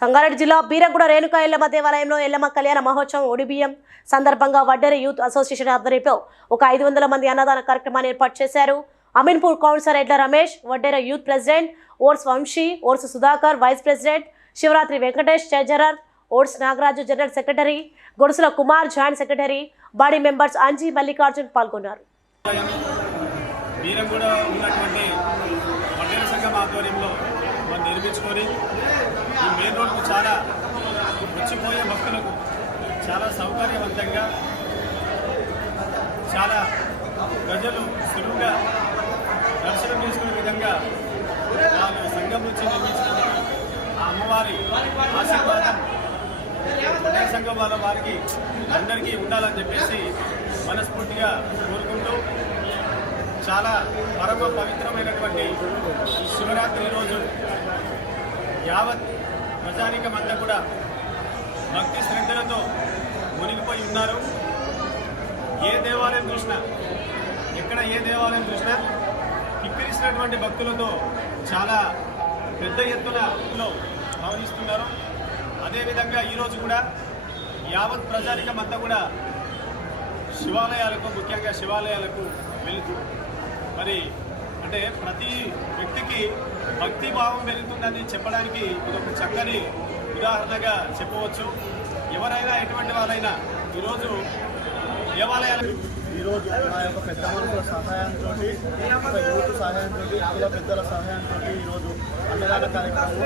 సంగారెడ్డి జిల్లా బీరగూడ రేణుకా ఎల్లమ్మ దేవాలయంలో ఎల్లమ్మ కళ్యాణ మహోత్సవం ఒడిబియ్యం సందర్భంగా వడ్డెర యూత్ అసోసియేషన్ ఆధ్వర్యంలో ఒక ఐదు వందల మంది అన్నదాన కార్యక్రమాన్ని ఏర్పాటు చేశారు. Ameenpur councillor Edla Ramesh Vaddera youth president ఓర్స్ Vamshi ఓర్స్ Sudhakar vice president Shivaratri Venkatesh treasurer oats Nagaraju general secretary Godusula Kumar joint secretary body members Anji Mallikarjun పాల్గొన్నారు. పిలిపించుకొని ఈ మెయిన్ రోడ్కు చాలా వచ్చిపోయే భక్తులకు చాలా సౌకర్యవంతంగా చాలా ప్రజలు సులువుగా దర్శనం చేసుకునే విధంగా వాళ్ళు సంఘం నుంచి నిర్మించిన ఆ అమ్మవారి ఆశీర్వాదం సంఘం వాళ్ళ వారికి అందరికీ ఉండాలని చెప్పేసి మనస్ఫూర్తిగా కోరుకుంటూ చాలా పరమ పవిత్రమైనటువంటి ఈ శివరాత్రి రోజు యావత్ ప్రజానికమంతా కూడా భక్తి శ్రద్ధలతో మునిగిపోయి ఉన్నారు. ఏ దేవాలయం చూసినా ఎక్కడ ఏ దేవాలయం చూసినా పిక్కిరిసినటువంటి భక్తులతో చాలా పెద్ద ఎత్తునలో భావిస్తున్నారు అదేవిధంగా ఈరోజు కూడా యావత్ ప్రజానికమంతా కూడా శివాలయాలకు ముఖ్యంగా శివాలయాలకు వెళుతూ మరి అంటే ప్రతి వ్యక్తికి భక్తి భావం పెరుగుతుందని చెప్పడానికి ఇది ఒక చక్కని ఉదాహరణగా చెప్పవచ్చు. ఎవరైనా ఎటువంటి వారైనా ఈరోజు దేవాలయాలు ఈరోజు మా యొక్క పెద్ద మనుషుల సహాయంతో ఒక యూత్ సహాయంతో కుల పెద్దల సహాయంతో ఈరోజు అన్నదాన కార్యక్రమం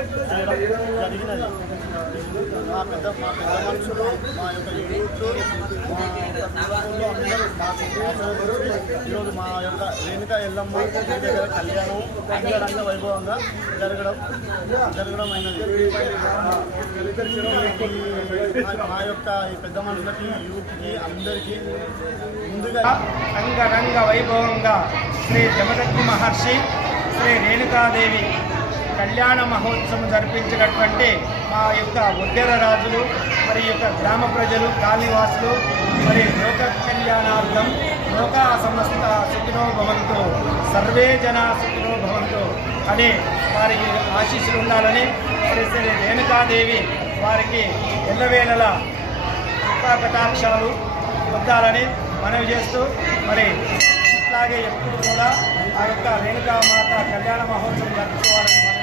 జరిగినది మా పెద్ద మా పెద్ద మనుషులు మా యొక్క యూత్ మా ఊళ్ళో అందరూ మా సహకరించి ఈరోజు మా యొక్క రేణుక ఎల్లమ్మ దగ్గర కళ్యాణం అంగరంగ వైభవంగా జరగడం జరగడం అయినది మా- మా యొక్క ఈ పెద్ద మనుషులకి యూత్కి అందరికీ ముందుగా అంగరంగ వైభవంగా శ్రీ జమదగ్ని మహర్షి శ్రీ రేణుకాదేవి కళ్యాణ మహోత్సవం జరిపించినటువంటి మా యొక్క ఉద్యర రాజులు మరి యొక్క గ్రామ ప్రజలు కాలనీవాసులు మరి లోక కళ్యాణార్థం లోక సమస్త సుఖినో భవంతు సర్వే జన సుఖినో భవంతు అని వారి ఆశీస్సులు ఉండాలని శ్రీ శ్రీ రేణుకాదేవి వారికి ఎల్లవేళల కృపా కటాక్షాలు పొందాలని మనవి చేస్తూ మరి ఇట్లాగే ఎప్పుడు కూడా ఆ యొక్క రేణుకామాత కళ్యాణ మహోత్సవం జరుపుకోవాలని